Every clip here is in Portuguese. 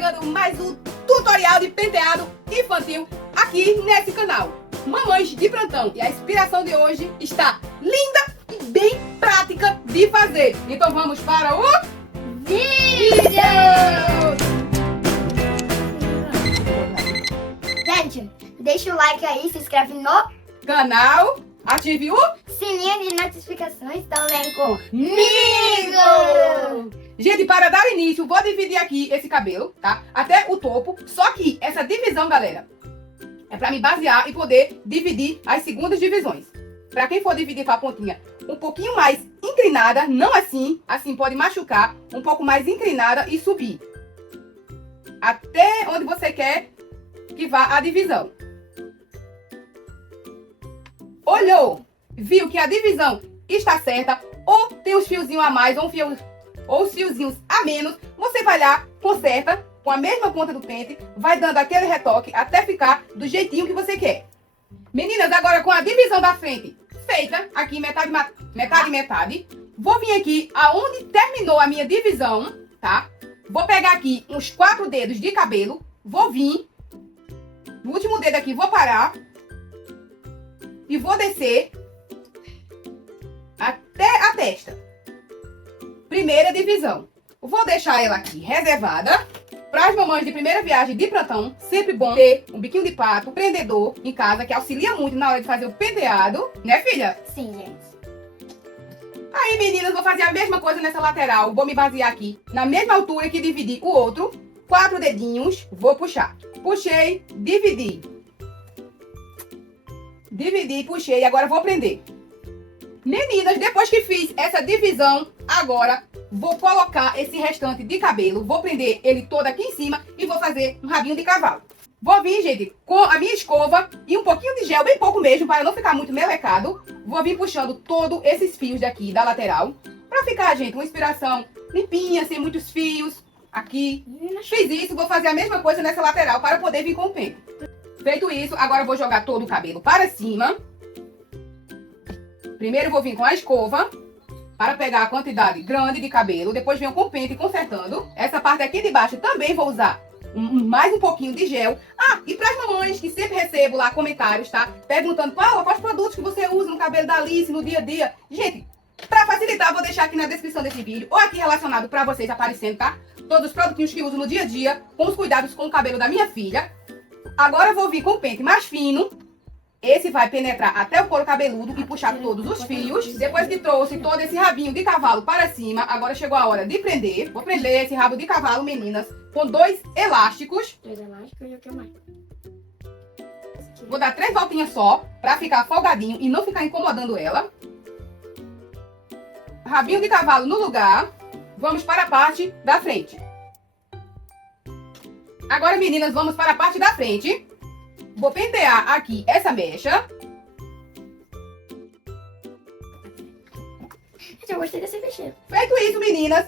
chegando mais um tutorial de penteado infantil aqui nesse canal. Mamães de plantão. E a inspiração de hoje está linda e bem prática de fazer. Então vamos para o vídeo! Gente, deixa o like aí, se inscreve no Canal, ative o sininho de notificações também comigo! Gente, para dar início, vou dividir aqui esse cabelo, tá? Até o topo. Só que essa divisão, galera, é pra me basear e poder dividir as segundas divisões. Pra quem for dividir com a pontinha um pouquinho mais inclinada, não assim, assim pode machucar, um pouco mais inclinada e subir. Até onde você quer que vá a divisão. Olhou, viu que a divisão está certa, ou tem uns fiozinhos a mais, ou os fiozinhos a menos, você vai lá, conserta com a mesma ponta do pente, vai dando aquele retoque até ficar do jeitinho que você quer. Meninas, agora com a divisão da frente feita, aqui metade, metade, vou vir aqui aonde terminou a minha divisão, tá? Vou pegar aqui uns 4 dedos de cabelo, vou vir, no último dedo aqui vou parar e vou descer até a testa. Primeira divisão. Vou deixar ela aqui reservada para as mamães de primeira viagem de plantão. Sempre bom ter um biquinho de pato, prendedor em casa, que auxilia muito na hora de fazer o penteado. Né, filha? Sim, gente. Aí, meninas, vou fazer a mesma coisa nessa lateral. Vou me basear aqui na mesma altura que dividi o outro. 4 dedinhos. Vou puxar. Puxei, dividi. Dividi, puxei. Agora vou prender. Meninas, depois que fiz essa divisão, agora vou colocar esse restante de cabelo, vou prender ele todo aqui em cima e vou fazer um rabinho de cavalo. Vou vir, gente, com a minha escova e um pouquinho de gel, bem pouco mesmo, para não ficar muito melecado. Vou vir puxando todos esses fios daqui da lateral, para ficar, gente, uma inspiração limpinha, sem muitos fios. Aqui, fiz isso, vou fazer a mesma coisa nessa lateral para poder vir com o pente. Feito isso, agora eu vou jogar todo o cabelo para cima. Primeiro eu vou vir com a escova para pegar a quantidade grande de cabelo. Depois venho com o pente consertando. Essa parte aqui de baixo também vou usar mais um pouquinho de gel. Ah, e para as mamães que sempre recebo lá comentários, tá? Perguntando, Paula, quais produtos que você usa no cabelo da Alice no dia a dia? Gente, para facilitar, vou deixar aqui na descrição desse vídeo ou aqui relacionado para vocês aparecendo, tá? Todos os produtinhos que uso no dia a dia, com os cuidados com o cabelo da minha filha. Agora eu vou vir com o pente mais fino. Esse vai penetrar até o couro cabeludo e puxar todos os fios. Depois que trouxe todo esse rabinho de cavalo para cima, agora chegou a hora de prender. Vou prender esse rabo de cavalo, meninas, com 2 elásticos. 2 elásticos e o que mais? Vou dar 3 voltinhas só, para ficar folgadinho e não ficar incomodando ela. Rabinho de cavalo no lugar. Vamos para a parte da frente. Agora, meninas, vamos para a parte da frente. Vou pentear aqui essa mecha. Eu gostei desse vestido. Feito isso, meninas,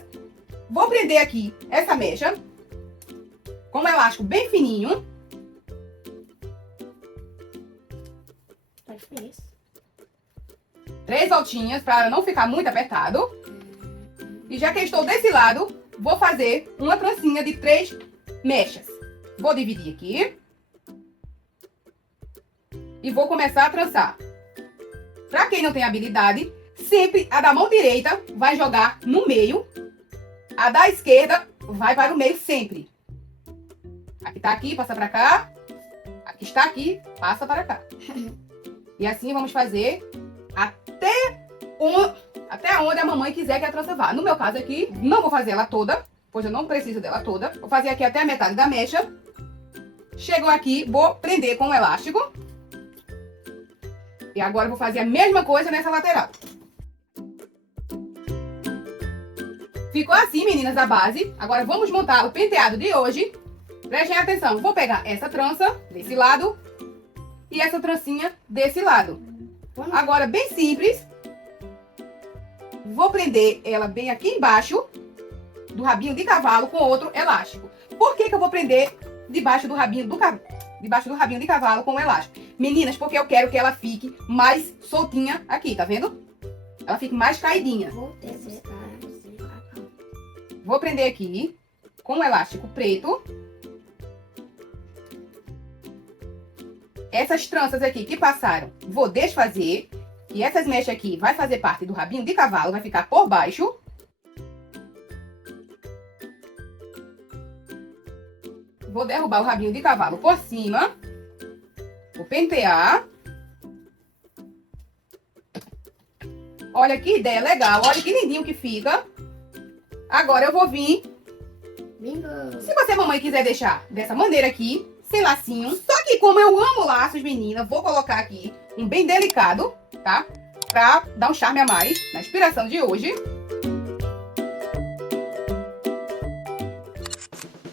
vou prender aqui essa mecha com um elástico bem fininho. Tá difícil. 3 voltinhas para não ficar muito apertado. E já que eu estou desse lado, vou fazer uma trancinha de 3 mechas. Vou dividir aqui. E vou começar a trançar. Pra quem não tem habilidade, sempre a da mão direita vai jogar no meio. A da esquerda vai para o meio sempre. Aqui tá aqui, passa pra cá. Aqui está aqui, passa para cá. E assim vamos fazer até onde a mamãe quiser que a trança vá. No meu caso aqui, não vou fazer ela toda, pois eu não preciso dela toda. Vou fazer aqui até a metade da mecha. Chegou aqui, vou prender com o elástico. E agora eu vou fazer a mesma coisa nessa lateral. Ficou assim, meninas, a base. Agora vamos montar o penteado de hoje. Prestem atenção, vou pegar essa trança desse lado e essa trancinha desse lado. Agora, bem simples. Vou prender ela bem aqui embaixo do rabinho de cavalo com outro elástico. Por que que eu vou prender debaixo do rabinho de cavalo com o elástico? Meninas, porque eu quero que ela fique mais soltinha aqui, tá vendo? Ela fique mais caidinha. Vou testar. Vou prender aqui. com um elástico preto. Essas tranças aqui que passaram, vou desfazer. E essas mechas aqui vai fazer parte do rabinho de cavalo, vai ficar por baixo. Vou derrubar o rabinho de cavalo por cima. Vou pentear. Olha que ideia legal, olha que lindinho que fica. Agora eu vou vir. Bingo. Se você, mamãe, quiser deixar dessa maneira aqui, sem lacinho. Só que como eu amo laços, menina, vou colocar aqui um bem delicado, tá? Pra dar um charme a mais na inspiração de hoje.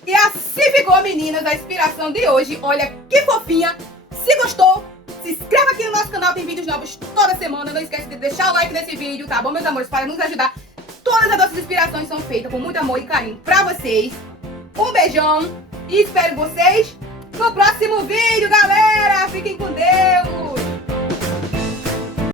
E assim ficou, meninas, a inspiração de hoje. Olha que fofinha. Se gostou, se inscreva aqui no nosso canal, tem vídeos novos toda semana. Não esquece de deixar o like nesse vídeo, tá bom, meus amores? Para nos ajudar. Todas as nossas inspirações são feitas com muito amor e carinho pra vocês. Um beijão e espero vocês no próximo vídeo.